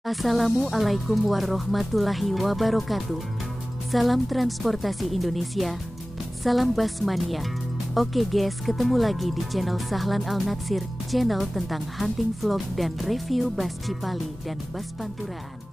Assalamualaikum warahmatullahi wabarakatuh. Salam transportasi Indonesia. Salam Basmania. Oke guys, ketemu lagi di channel Sahlan Al Natsir, channel tentang hunting vlog dan review bas Cipali dan bas Panturaan.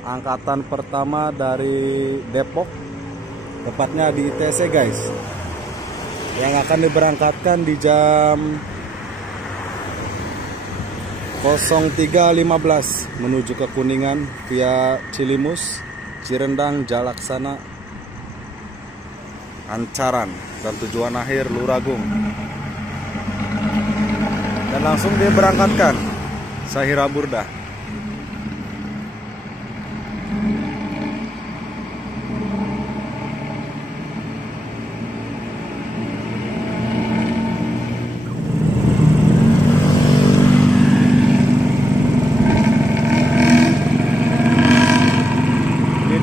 Angkatan pertama dari Depok, tepatnya di ITC guys, yang akan diberangkatkan di jam 03.15 menuju ke Kuningan via Cilimus, Cirendang, Jalaksana, Ancaran, dan tujuan akhir Luragung. Dan langsung diberangkatkan Sahira Burdah.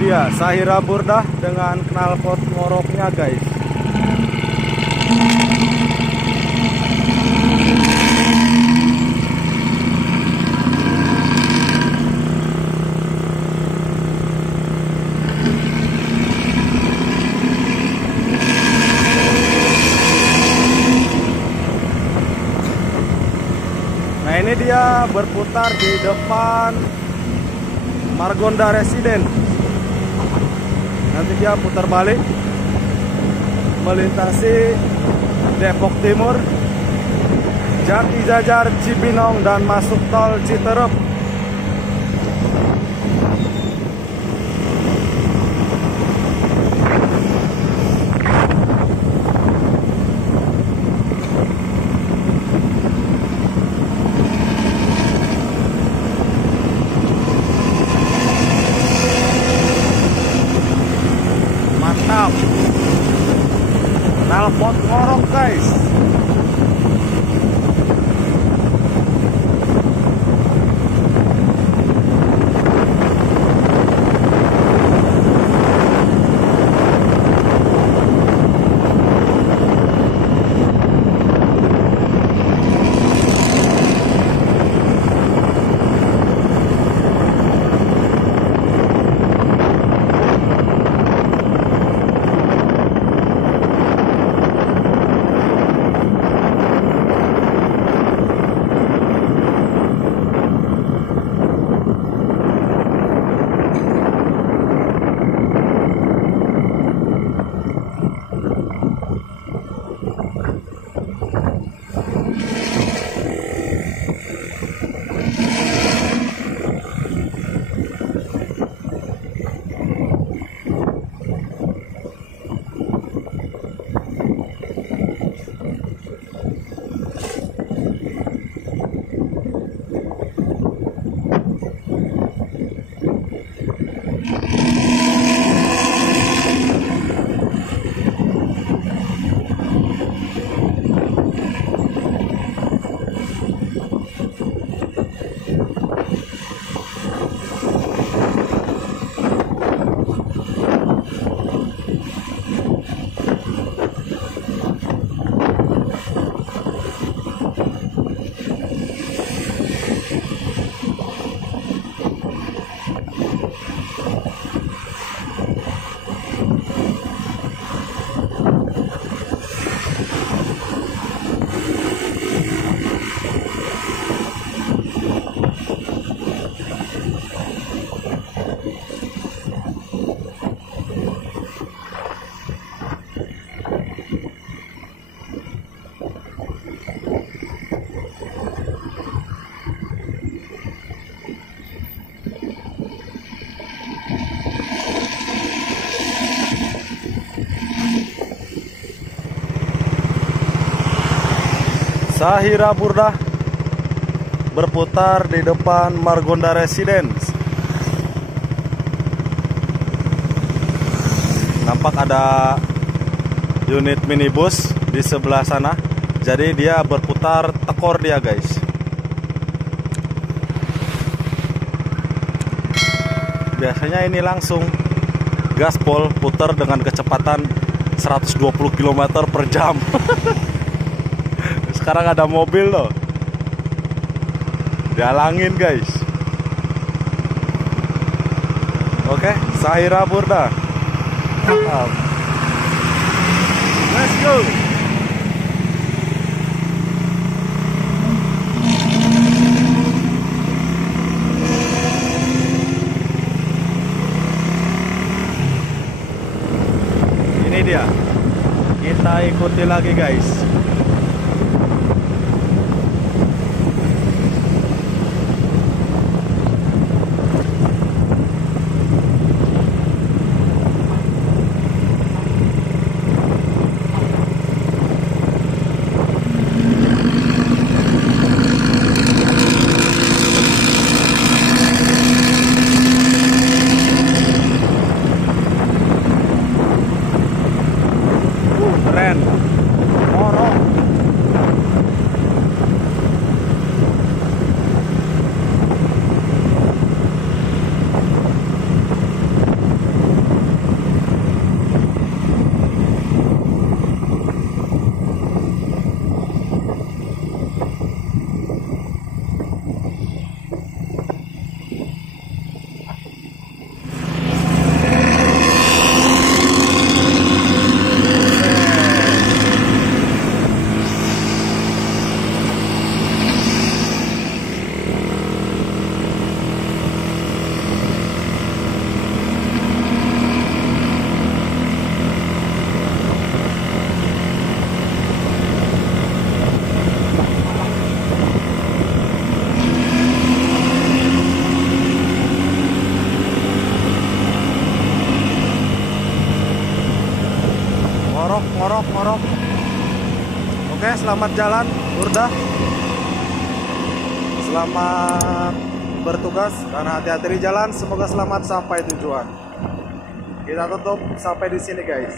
Dia Sahira Burdah dengan knalpot ngoroknya guys. Nah ini dia berputar di depan Margonda Residen. Nanti dia putar balik melintasi Depok Timur, Jati Jajar, Cibinong, dan masuk tol Citerep. Knalpot ngorok guys. Sahira Burdah berputar di depan Margonda Residence. Nampak ada unit minibus di sebelah sana. Jadi dia berputar tekor dia guys. Biasanya ini langsung gaspol putar dengan kecepatan 120 km per jam. Sekarang ada mobil loh, dihalangin guys. Oke, Sahira Burda. Let's go. Ini dia. Kita ikuti lagi guys. Keren. Morok. Ngorok. Oke, selamat jalan Burda. Selamat bertugas dan hati-hati di jalan. Semoga selamat sampai tujuan. Kita tutup sampai di sini guys.